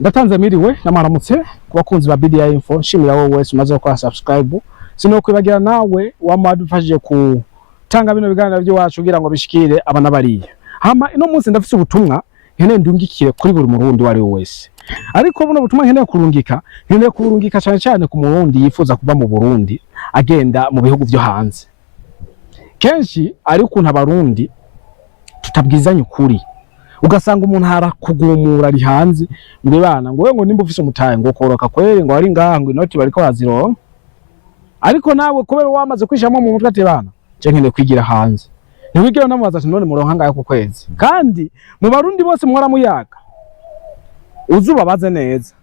Ndatanze miriwe namaramutse kubakunzi ba BDI Info, nshimira wowe wese umaze gukora subscribe. Sino kwibagira nawe wamadufashije kutanga bino biganiro by'iwacu kugira ngo bishikire abana bariya. Hama ino munsi ndafise ubutumwa nkene ndungikire kuri buri murundi wari wese. Ariko buno butumwa nkene kurungika cyane cyane ku murundi yifuza kuva mu Burundi agenda mu bihugu byo hanze. Kenshi ari ukuntu abarundi tutabwizanye ukuri. Ugasanga umuntu harakugumura ari hanze ngo bana ngo nimba ufise umutaye ngo koroka kwere ngo ari ngaho inoti bariko bazironka. Ariko nawe kubera wamaze kwishamo mu mutwe ati bana je nkene kwigira hanze. Ntiwigera namubaza ati none muronka ngaho ku kwezi. Kandi mu barundi bose muhora muyaga uzubabaze neza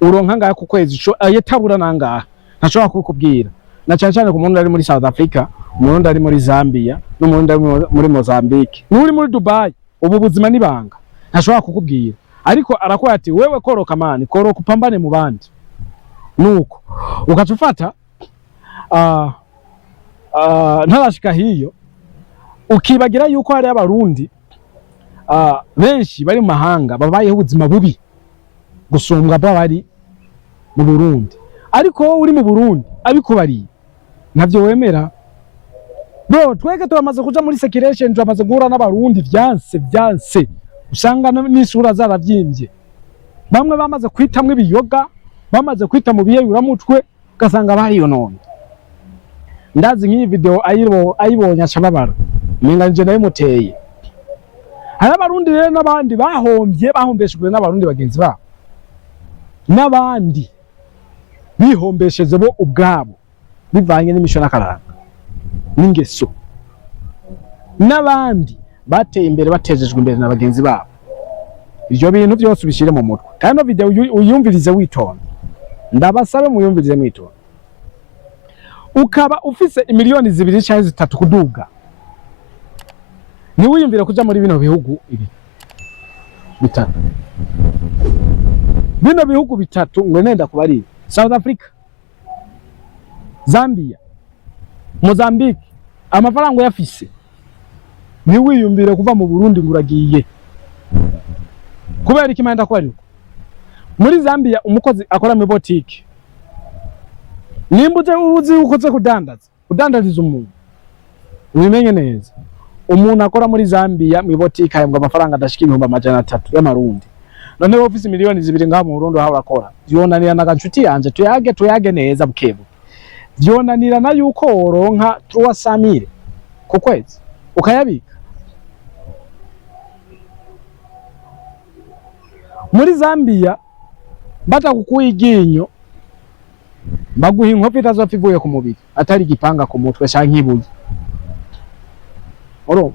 uronka ngaho ku kwezi ico ayetabura nangaha ntashobora kukubwira. Na cyane cyane ku muntu ari muri South Africa, umuntu ari muri Zambia, n'umuntu ari muri Mozambique, n'uri muri Dubai. Ubu buzima nibanga ntashobora kukubwira, ariko arakoya ati wewe koroka mani, koroka upambane mu bandi. Nuko ukatufata ntarashika hiyo ukibagira yuko hari abarundi benshi bari mu mahanga babayeho ubuzima bubi gusumbwa bari mu Burundi. Ariko wowe uri mu Burundi abikubariye navyo wemera. Bro, tweke turamaze kuja muri circulation, turamaze guhura n'abarundi vyanse usanga n'isura zaravyimbye. Bamwe bamaze kwitamwe biyoga, bamaze kwita mu biyeyura mutwe, ugasanga bariyo none. Ndazi nk'iyi video ayibonye acababara menga nje nayo muteye. Hari abarundi rero n'abandi bahombeshejwe n'abarundi bagenzi babo, n'abandi bihombesheje bo ubwabo bivanye n'imisho n'akaranga n'ingeso, n'abandi bateye imbere batejejwe imbere na bagenzi babo. Ibyo bintu byose ubishire mu mutwe kandi no video uyumvirize witonda. Ndabasabe muyumvirize mwitonda. Ukaba ufise imiliyoni 2 cyangwa 3 kuduga, ni wiyumvira kuja muri bino bihugu ibi bitatu. Bino bihugu bitatu ngo nenda kubari South Africa, Zambia, Mozambique, amafaranga yafise. Ni wiyumvira kuva mu Burundi nguragiye kubera ikimanda ko ariko muri Zambia umukozi akora mu boutique. Nimbuze uzi ukoze kudandariza umuntu ubimenye neza. Umuntu akora muri Zambia mu boutique ayambwa amafaranga adashika 300 y'amarundi. None ofisi miliyoni 2 ngaho mu Burundi aho urakora vyonanira na ganshuti yanje tuyage neza bukebu. Vyonanira na yuko woronka 300,000 ku kwezi ukayabika. Muri Zambia bata kukuyiginyo baguha inkopi itazofa ivuye ku mubiri atari gipanga ku mutwe canke ibuye. Oro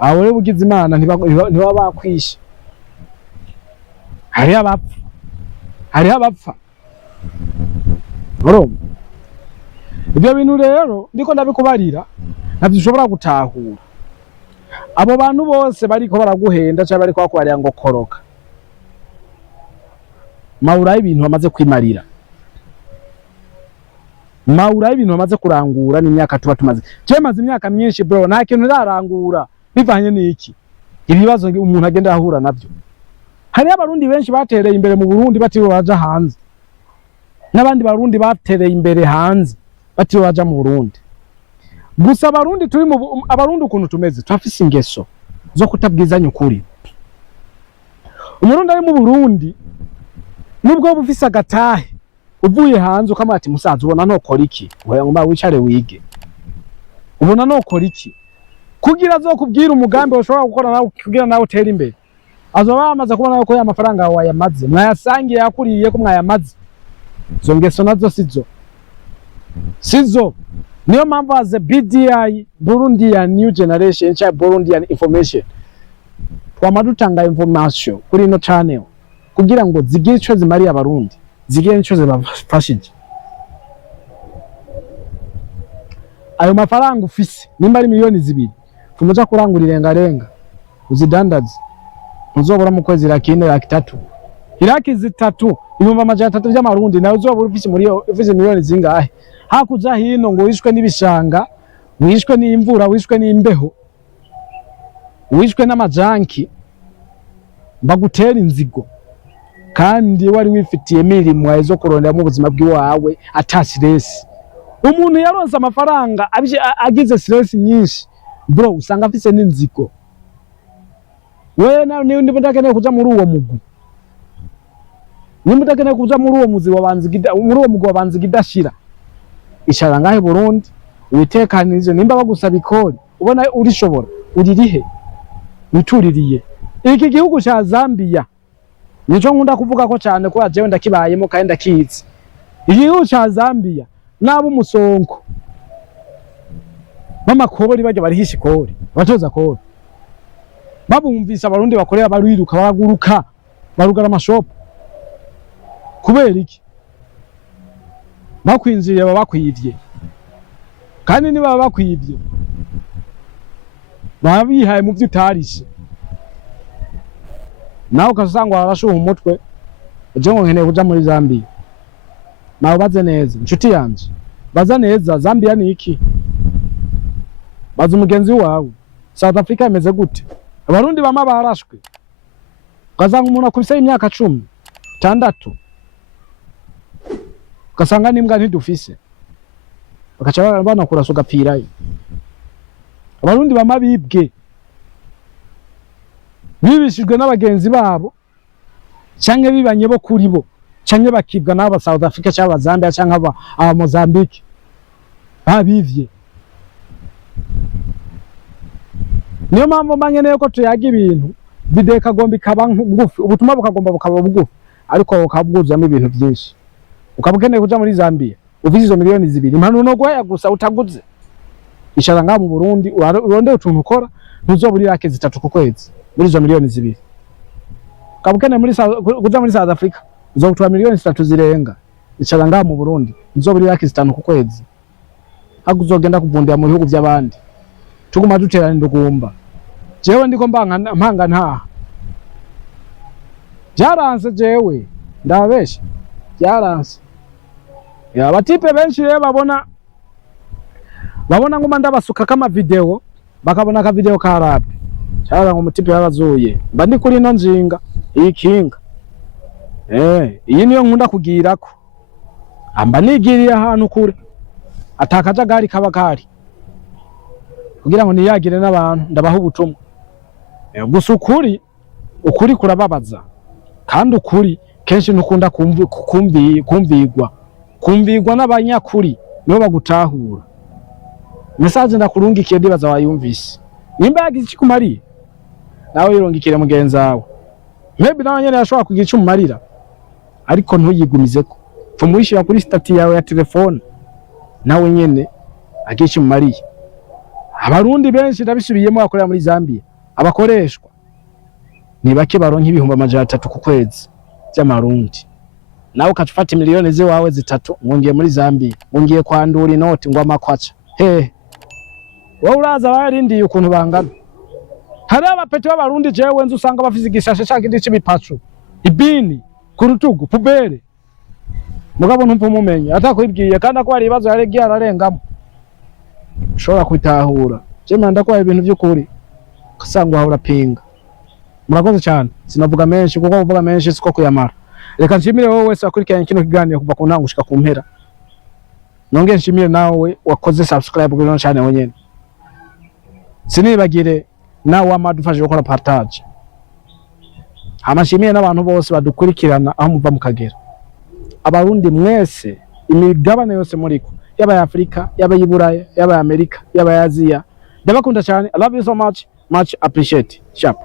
aho rero bugize Imana ntiba bakwisha. Hari abapfa. Oro ibyo bintu rero ndiko ndabikubarira navyo ushobora gutahura. Abo bantu bose bariko baraguhenda cyangwa bariko bakwarira ngo koroka, maura ibintu bamaze kwimarira, maura ibintu bamaze kurangura n'imyaka tuba tumaze. Je maze imyaka myinshi bro, nta kintu ndarangura bivanye n'iki ibibazo umuntu agenda ahura navyo. Hari abarundi benshi batereye imbere mu Burundi batiriwe baja hanze, n'abandi barundi batereye imbere hanze batiriwe baja mu Burundi. Gusa abarundi turi mu abarundi ukuntu tumeze twafise ingeso zo kutabwizanya ukuri. Umurundi ari mu Burundi nubwo bufise agatahe uvuye hanze ukamati musaza ubona nokora iki, ngomba wicare wige, ubona nokora iki kugira azokubwira umugambi ushobora gukora nawe kugira nawe utera imbere. Azoba amaze kubona ko ya mafaranga yawe wayamaze mwayasangiye yakuriye ko mwayamaze. Zo ngeso nazo sizo. Niyo mpamvu aze BDI Burundian New Generation cha Burundian Information twamadutanga information kuri ino channel kugira ngo zigire ico zimariye abarundi, zigire ico zibafashije. Ayo mafaranga ufise nimba ari miliyoni 2 tumuja kurangurira renga uzidandaze uzobora mu kwezi rakine rakitatu iraki 3 ibumba amajana 3 by'amarundi nawe uzobora ufise muri ufise miliyoni zingahe. Hakuja hino ngo wishwe n'ibishanga, wishwe n'imvura, wishwe n'imbeho, wishwe n'amajanki bagutera inzigo. kandi wari wifitiye mirimo zo kurondera mu buzima bw'iwawe ata stress. Umuntu yaronse amafaranga agize stress nyinshi bro usanga afise n'inzigo. Wewe niba udakeneye kuja muri uwo mugwi, niba udakeneye kuja muri uwo muzi wabanzi gidashira, ishara ngahe Burundi witekanirize. Nimba bagusaba ikori ubona urishobora uririhe wituririye. Iki gihugu cha Zambia nico nkunda kuvuga ko cyane ko ajewe ndakibayemo kandi ndakizi. Igihugu cha Zambia nabo umusonko mama kobori bajya barihisha ikori batoza kori, babumvisa abarundi bakorera bariruka baraguruka barugara amashopu. Kubera iki? Bakwinjiriye babakwivye, kandi niba bakwivye babihaye mu vyutarishe, nawe ukasanga warashuha umutwe uje ngo nkeneye kuja muri Zambia. Nawe baze neza inshuti yanje, baza neza Zambia ni iki? Baza umugenzi wawe South Africa imeze gute? Abarundi bama barashwe, ukazanga umuntu akubise imyaka 10 6, ukasanga n'imbwa ntidufise, bakaca bana kurasuka pirayo. Abarundi bama bibwe, bibishijwe n'abagenzi babo canke bibanye bo kuri bo, canke bakibwa n'aba South Africa cyangwa Zambia canke aba Mozambique babivye. Niyo mpamvu mangeneye ko tuyaga ibintu bideka gomba ikaba ngufi, ubutumwa bukagomba bukaba bugufi, ariko ukabwuzamo ibintu byinshi. Ukabukeneye kuja muri Zambia ufise izo miliyoni 2 impano no goya gusa utaguze, ishara nga mu Burundi uronde utuntu ukora ntuzoburi rake 3 ku kwezi muri izo miliyoni 2. Ukabukeneye muri kuja muri South Africa uzokutwa miliyoni 3 zirenga, ishara nga mu Burundi ntuzoburi rake 5 ku kwezi. Aguzogenda kuvundira mu bihugu by'abandi tuguma duterana ndugumba. Jewe ndiko mpanga nta byaranse, jewe ndabesha byaranse. Ya batipe benshi rero babona nguma ndabasuka kama video, bakabona ka video ka rap cyara ngo mutipe yarazuye mba ndi kuri no nzinga iyi kinga. Iyi niyo nkunda kugirako, amba nigiriye ahantu kure atakaja gari kabakari kugira ngo niyagire n'abantu ndabaho ubutumwa. Gusa ukuri kurababaza, kandi ukuri kenshi nukunda kumvigwa n'abanyakuri nibo bagutahura. Message ndakurungikiye ndibaza wayumvise, nimba yagize ikikumariye nawe yirongikire mugenzi wawe. Maybe nawe nyene yashobora kugira icyo mumarira, ariko ntuyigumizeko, fumwishira kuri stati yawe ya telefone nawe nyene agira icyo mumariye. Abarundi benshi ndabisubiyemo bakorera muri Zambia, abakoreshwa ni bake baronka ibihumbi 300 ku kwezi by'amarundi. Nawe ukatufata miliyoni ziwawe 3 ngongiye muri Zambia, ngongiye kwandura inoti ngo amakwaca. Wowe uraza barindiye ukuntu bangana. Hari abapete b'abarundi jewe nzi usanga bafise igishashe cyangwa indi cy'imipacu, ibini ku rutugu pubere, mugabo ntumva mumenye atakwibwiye, kandi ko hari ibibazo yaregiye ararengamo ushobora kwitahura. Jema ndakwaye ibintu by'ukuri kasangwa ahura pinga. Murakoze cyane, sinavuga menshi kuko kuvuga menshi siko kuyamara. Reka nshimire wowe wese wakurikiranye kino kiganiro kuva ku ntango gushika ku mpera. Nonge nshimire nawe wakoze subscribe kuri no channel wonyene. Sinibagire nawe amadufashe gukora partage. Amashimiye n'abantu bose badukurikirana aho muva mu Kagera. Abarundi mwese imigabane yose muriko, yaba ya Afrika, yaba y'Iburaya, yaba ya Amerika, yaba ya Aziya. Ndabakunda cyane. I love you so much. Much appreciate. Sharp.